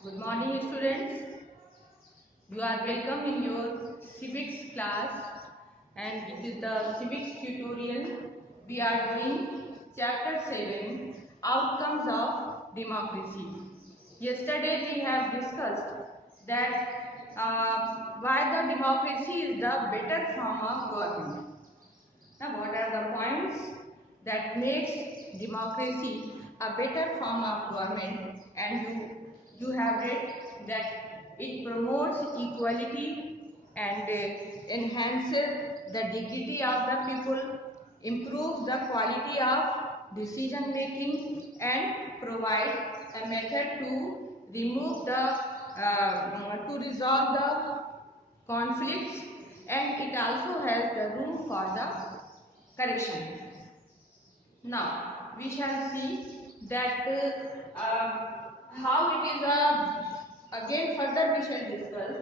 Good morning, students. You are welcome in your civics class, and it is the civics tutorial. We are doing chapter 7, outcomes of democracy. Yesterday we have discussed that why the democracy is the better form of government. Now, what are the points that makes democracy a better form of government? And you have read that it promotes equality and enhances the dignity of the people, improves the quality of decision making, and provides a method to remove the to resolve the conflicts, and it also has the room for the correction. Now we shall see that how it is again further we shall discuss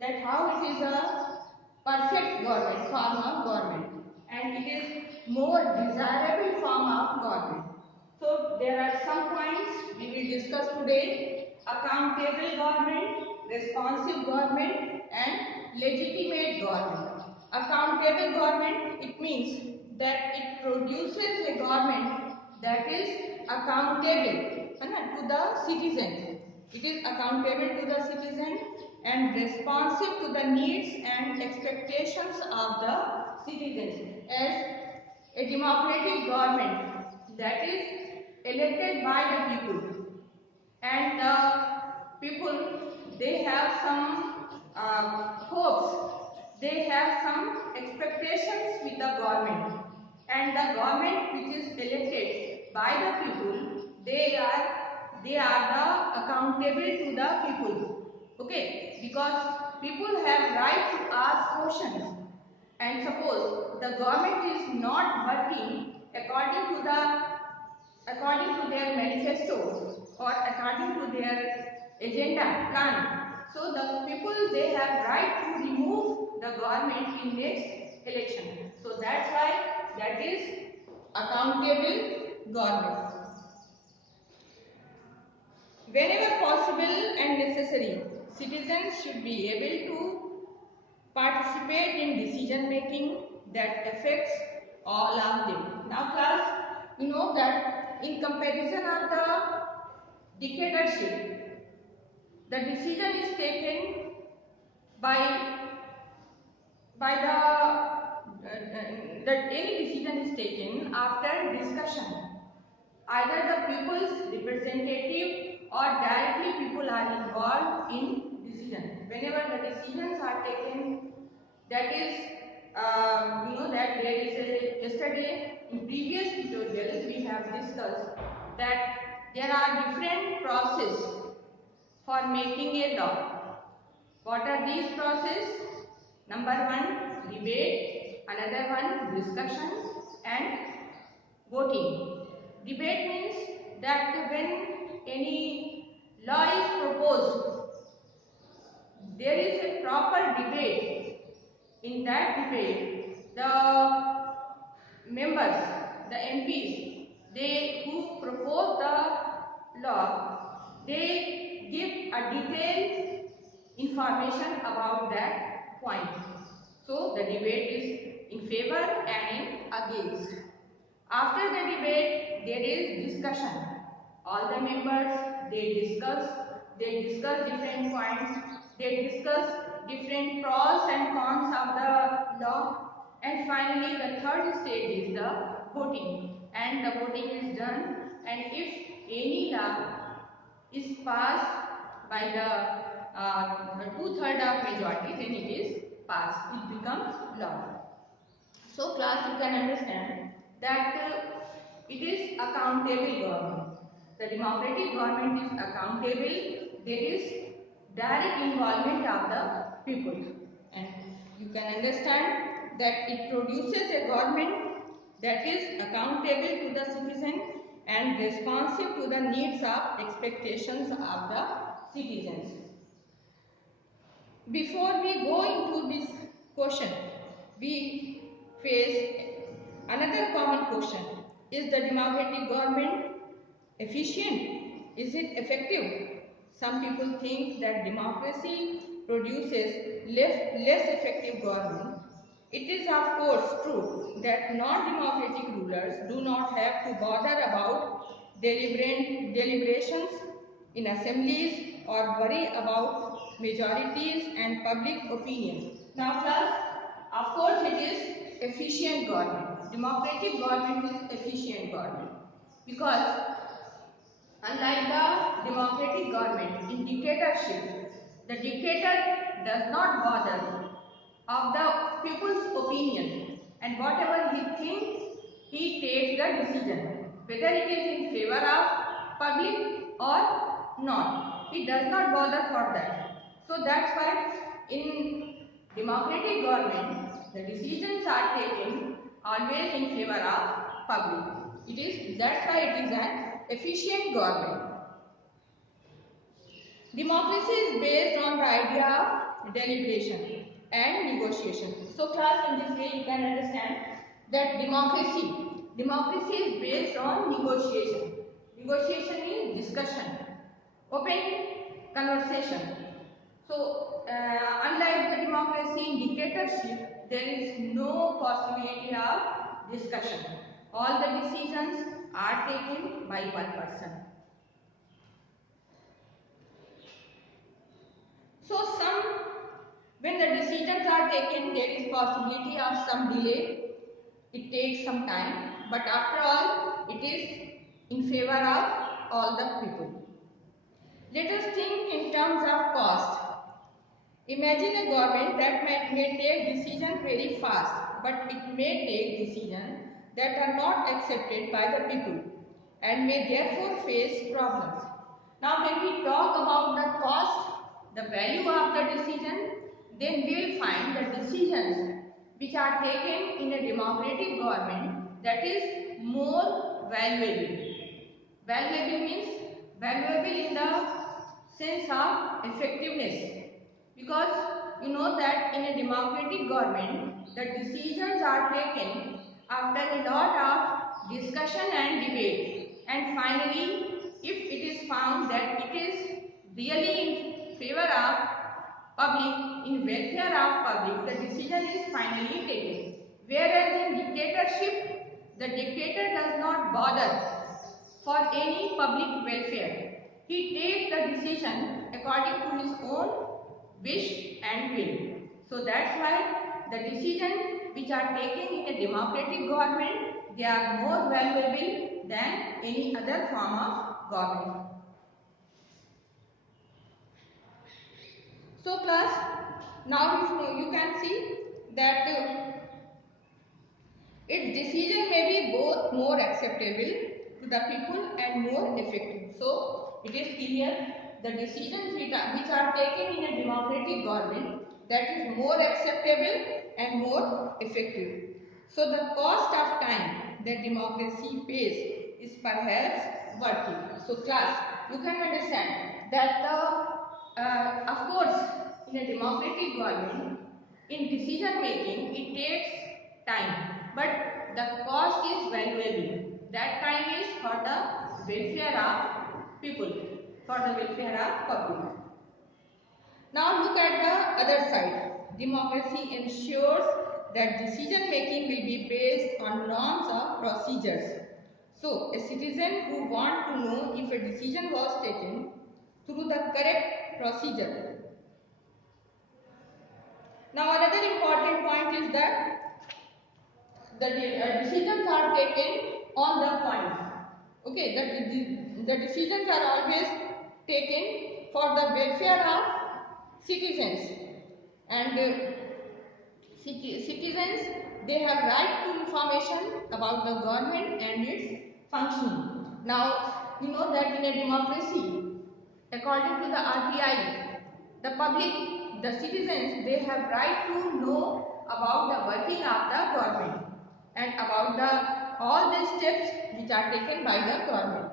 that how it is a perfect government form of government, and it is more desirable form of government. So there are some points we will discuss today: accountable government, responsive government, and legitimate government. Accountable government, it means that it produces a government that is accountable to the citizen. It is accountable to the citizen and responsive to the needs and expectations of the citizens. As a democratic government that is elected by the people, and the people, they have some hopes, they have some expectations with the government, and the government which is elected by the people, they are the accountable to the people. Okay, because people have right to ask questions, and suppose the government is not working according to their manifesto or according to their agenda plan. So the people, they have right to remove the government in next election. So that's why that is accountable government. Whenever possible and necessary, citizens should be able to participate in decision making that affects all of them. Now class, you know that in comparison of the dictatorship, the decision is taken by the that any decision is taken after discussion. Either the people's representative or directly people are involved in decision. Whenever the decisions are taken, that is that there is a yesterday in previous tutorial we have discussed that there are different process for making a law. What are these process? Number one, debate, another one, discussion, and voting. Debate means that when any law is proposed, there is a proper debate. In that debate, the members, the MPs, they who propose the law, they give a detailed information about that point. So the debate is in favor and in against. After the debate, there is discussion. All the members, they discuss different points, they discuss different pros and cons of the law, and finally the third stage is the voting. And the voting is done, and if any law is passed by the two-thirds of majority, then it is passed. It becomes law. So class, you can understand that it is accountable government. The democratic government is accountable. There is direct involvement of the people, and you can understand that it produces a government that is accountable to the citizen and responsive to the needs of expectations of the citizens. Before we go into this question, we face another common question. Is the democratic government efficient? Is it effective? some people think that democracy produces less effective government. It is of course true that non-democratic rulers do not have to bother about deliberations in assemblies or worry about majorities and public opinion. Now class, of course it is efficient government. Democratic government is efficient government because unlike the democratic government in dictatorship, the dictator does not bother of the people's opinion, and whatever he thinks, he takes the decision, whether it is in favor of public or not. He does not bother for that. So that's why in democratic government, the decisions are taken always in favor of public. That's why it is an efficient government. Democracy is based on the idea of deliberation and negotiation. So class, in this way you can understand that democracy is based on negotiation. Negotiation means discussion, open conversation. So unlike the democracy in dictatorship, there is no possibility of discussion. All the decisions are taken by one person. So when the decisions are taken, there is possibility of some delay. It takes some time, but after all, it is in favor of all the people. Let us think in terms of cost. Imagine a government that may take decisions very fast, but it may take decisions that are not accepted by the people and may therefore face problems. Now when we talk about the cost, the value of the decision, then we will find the decisions which are taken in a democratic government, that is more valuable. Valuable means valuable in the sense of effectiveness, because you know that in a democratic government the decisions are taken after a lot of discussion and debate, and finally if it is found that it is really in favor of public, in welfare of public, the decision is finally taken. Whereas in dictatorship, the dictator does not bother for any public welfare. He takes the decision according to his own wish and will. So that's why the decisions which are taken in a democratic government, they are more valuable than any other form of government. So class, now you can see that its decision may be both more acceptable to the people and more effective. So it is clear the decisions which are taken in a democratic government, that is more acceptable and more effective. So the cost of time that democracy pays is perhaps worth it. So class, you can understand that of course in a democratic government, in decision making it takes time, but the cost is valuable. That time is for the welfare of people, for the welfare of public. Now look at the other side. Democracy ensures that decision making will be based on norms of procedures. So a citizen who wants to know if a decision was taken through the correct procedure. Now another important point is that the decisions are taken on the point. Okay, the decisions are always taken for the welfare of citizens, and citizens, they have right to information about the government and its functioning. Now you know that in a democracy, according to the RTI, the public, the citizens, they have right to know about the working of the government and about all the steps which are taken by the government.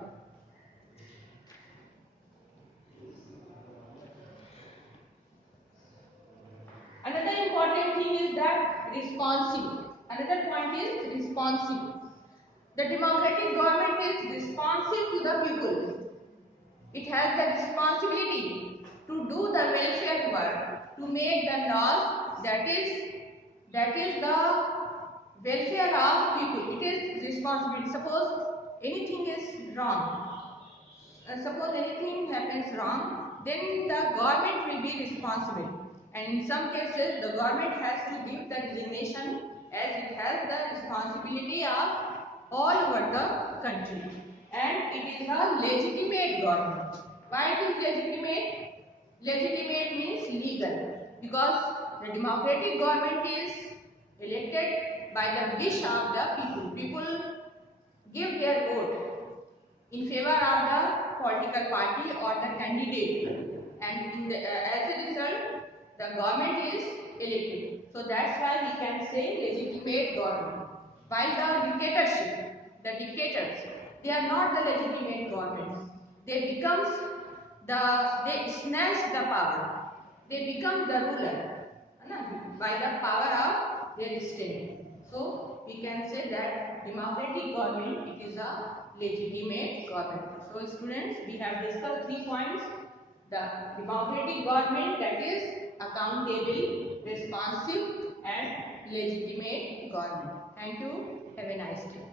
Another important thing is that responsive. Another point is responsive. The democratic government is responsive to the people. It has the responsibility welfare work, to make the laws, that is the welfare of people. It is responsibility. Suppose anything happens wrong, then the government will be responsible. And in some cases, the government has to give the resignation, as it has the responsibility of all over the country. And it is a legitimate government. Why it is legitimate? Legitimate means legal, because the democratic government is elected by the wish of the people. People give their vote in favor of the political party or the candidate, and as a result, the government is elected. So that's why we can say legitimate government. While the dictators, they are not the legitimate governments. They snatch the power. They become the ruler, by the power of their state. So we can say that democratic government, it is a legitimate government. So students, we have discussed 3 points. The democratic government, that is accountable, responsive and legitimate government. Thank you. Have a nice day.